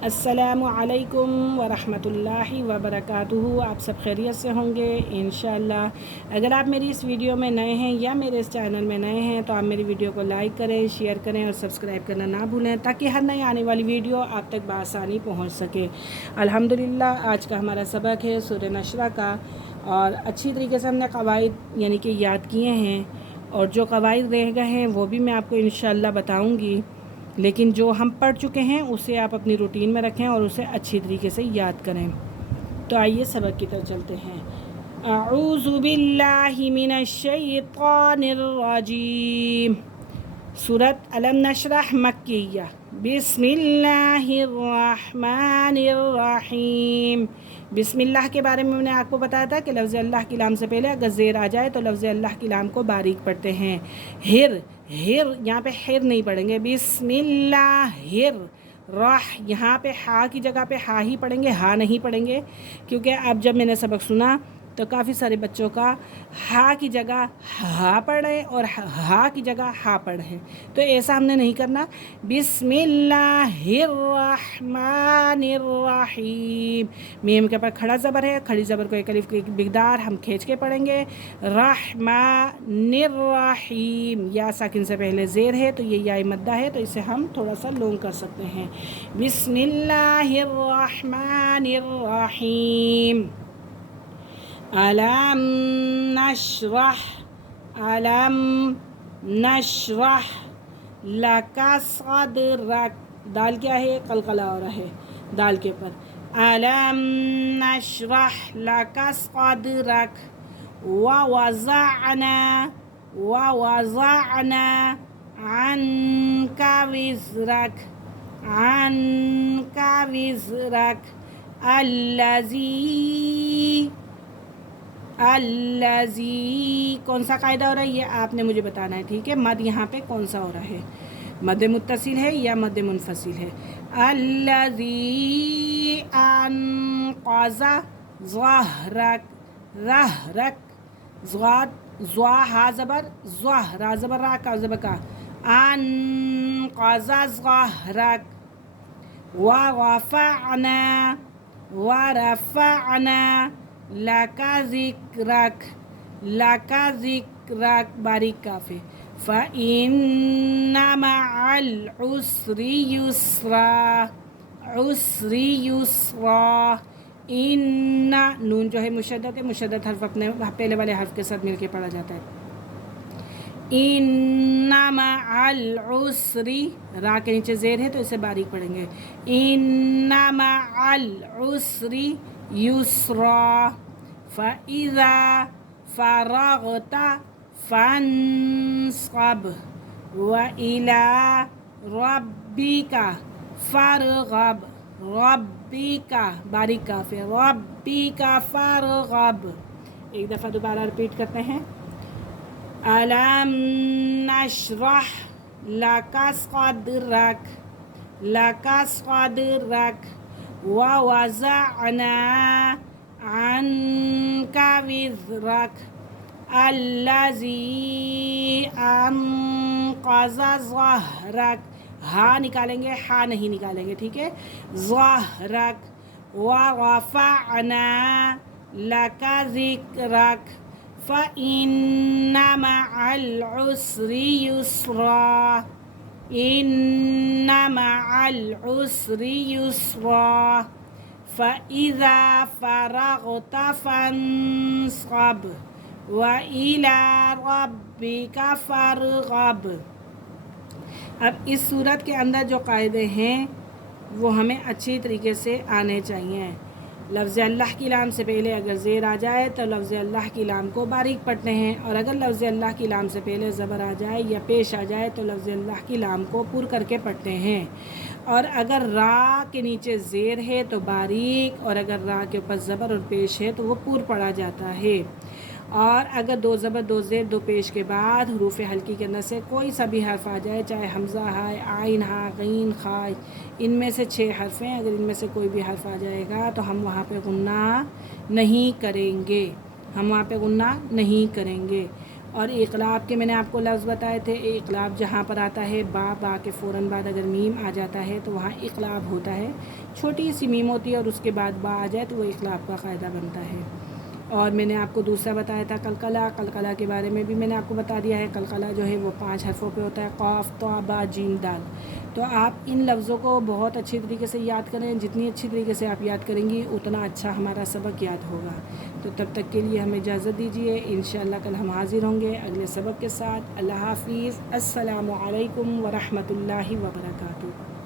अस्सलामु अलैकुम वरहमतुल्लाहि वबरकातुहू। आप सब खैरियत से होंगे इंशाअल्लाह। अगर आप मेरी इस वीडियो में नए हैं या मेरे इस चैनल में नए हैं तो आप मेरी वीडियो को लाइक करें, शेयर करें और सब्सक्राइब करना ना भूलें ताकि हर नई आने वाली वीडियो आप तक बआसानी पहुंच सके। अल्हम्दुलिल्लाह, आज का हमारा सबक है सूरह नशरा का और अच्छी तरीके से हमने क़वाइद यानी कि याद किए हैं और जो क़वाइद रह गए हैं वो भी मैं आपको इंशाअल्लाह बताऊँगी, लेकिन जो हम पढ़ चुके हैं उसे आप अपनी रूटीन में रखें और उसे अच्छी तरीके से याद करें। तो आइए सबक की तरफ चलते हैं। अऊज़ु बिल्लाहि मिनश शैतानिर रजीम। सूरत अलम नशरह मक्किया। बिस्मिल्लाहिर रहमानिर रहीम। बिस्मिल्लाह के बारे में मैंने आपको बताया था कि लफ्ज़ अल्लाह की लाम से पहले अगर ज़ेर आ जाए तो लफ्ज़ अल्लाह की लाम को बारीक पढ़ते हैं। हिर हिर यहाँ पे हिर नहीं पढ़ेंगे। बिस्मिल्लाहिर राह, यहाँ पे हा की जगह पे हा ही पढ़ेंगे, हा नहीं पढ़ेंगे, क्योंकि अब जब मैंने सबक सुना तो काफ़ी सारे बच्चों का हा की जगह हा पढ़े और हा की जगह हा पढ़े, तो ऐसा हमने नहीं करना। बिस्मिल्लाहिर्रहमानिर्रहीम। मीम के ऊपर खड़ा ज़बर है, खड़ी ज़बर को एक अलिफ की मिक़दार हम खींच के पढ़ेंगे। रहमानिर्रहीम, या साकिन से पहले ज़ेर है तो ये या मद्दा है, तो इसे हम थोड़ा सा लॉन्ग कर सकते हैं। बिस्मिल्लाहिर्रहमानिर्रहीम। अलम नशरह, अलम नशरह लका सदरक। दाल क्या है? कलकला हो रहा है दाल के ऊपर। अलम नशरह लका सदरक ववज़अना अन्का विज़रक, अन्का विज़रक अल्लज़ी। कौन सा कायदा हो रहा है ये आपने मुझे बताना है, ठीक है। मद यहाँ पे कौन सा हो रहा है, मद मुत्तसिल है या मद मुनफसिल है। अल्लज़ी अनक़ज़ा ज़हरक, ज़हरक ज़्वा हा ज़बर, ज़ह रा ज़बर रा का ज़बर का। अनक़ज़ा ज़हरक वरफ़अना लका ज़िक्रक, लका ज़िक्रक बारीक काफ़े। फ़इन्ना मअल उसरि युस्रा, उसरि युस्रा। इन्ना नून जो है मुशद्दद है, मुशद्दद हर्फ अपने पहले वाले हर्फ के साथ मिलके पढ़ा जाता है। इन्ना मअल उसरि, रा के नीचे ज़ेर है तो इसे बारीक पढ़ेंगे। इन्ना मअल उसरि युस्रा। फ़इज़ा फ़रग़ता फ़ंसब व इला रब्बिका फ़रग़ब, रब्बिका बारीक काफ़े, रब्बिका फ़रग़ब। एक दफ़ा दोबारा रिपीट करते हैं। अलम नशरह लका सदरक, लका सदरक ववज़अना अन्का विज़रक अल्लज़ी अनक़ज़ा ज़हरक। हा निकालेंगे, हा नहीं निकालेंगे, ठीक है। ज़हरक वरफ़अना लका ज़िक्रक फ़इन्ना मअल उसरि युस्रा, इन्ना मअल उसरि युस्रा। फ़इज़ा फ़रग़ता फ़ंसब व इला रब्बिका फ़रग़ब। अब इस सूरत के अंदर जो कायदे हैं वो हमें अच्छी तरीके से आने चाहिए। लफ्ज़ अल्लाह की लाम से पहले अगर ज़ेर आ जाए तो लफ्ज़ अल्लाह की लाम को बारीक पढ़ते हैं, और अगर लफ्ज़ अल्लाह की लाम से पहले ज़बर आ जाए या पेश आ जाए तो लफ्ज़ अल्लाह की लाम को पुर करके पढ़ते हैं। और अगर रा के नीचे ज़ेर है तो बारीक, और अगर रा के ऊपर ज़बर और पेश है तो वो पुर पढ़ा जाता है। और अगर दो ज़बर दो ज़ेर दो पेश के बाद हुरूफ़ हल्की के अंदर से कोई सा भी हर्फ आ जाए, चाहे हमज़ा है, आइन हा, गीन खा, इनमें से 6 हर्फ हैं, अगर इनमें से कोई भी हर्फ आ जाएगा तो हम वहाँ पे गुन्ना नहीं करेंगे, हम वहाँ पे गुन्ना नहीं करेंगे। اور اقلاب کے میں نے آپ کو لفظ بتائے تھے، اقلاب جہاں پر آتا ہے با کے فوراً بعد اگر میم آ جاتا ہے تو وہاں اقلاب ہوتا ہے، چھوٹی سی میم ہوتی ہے اور اس کے بعد با آ جائے تو وہ اقلاب کا قاعدہ بنتا ہے۔ اور میں نے آپ کو دوسرا بتایا تھا قلقلہ، قلقلہ کے بارے میں بھی میں نے آپ کو بتا دیا ہے۔ قلقلہ جو ہے وہ 5 حرفوں پہ ہوتا ہے، قاف طا با جیم دال۔ تو آپ ان لفظوں کو بہت اچھی طریقے سے یاد کریں، جتنی اچھی طریقے سے آپ یاد کریں گی اتنا اچھا ہمارا سبق یاد ہوگا۔ تو تب تک کے لیے ہمیں اجازت دیجیے، انشاءاللہ کل ہم حاضر ہوں گے اگلے سبق کے ساتھ۔ اللہ حافظ، السلام علیکم ورحمۃ اللہ وبرکاتہ۔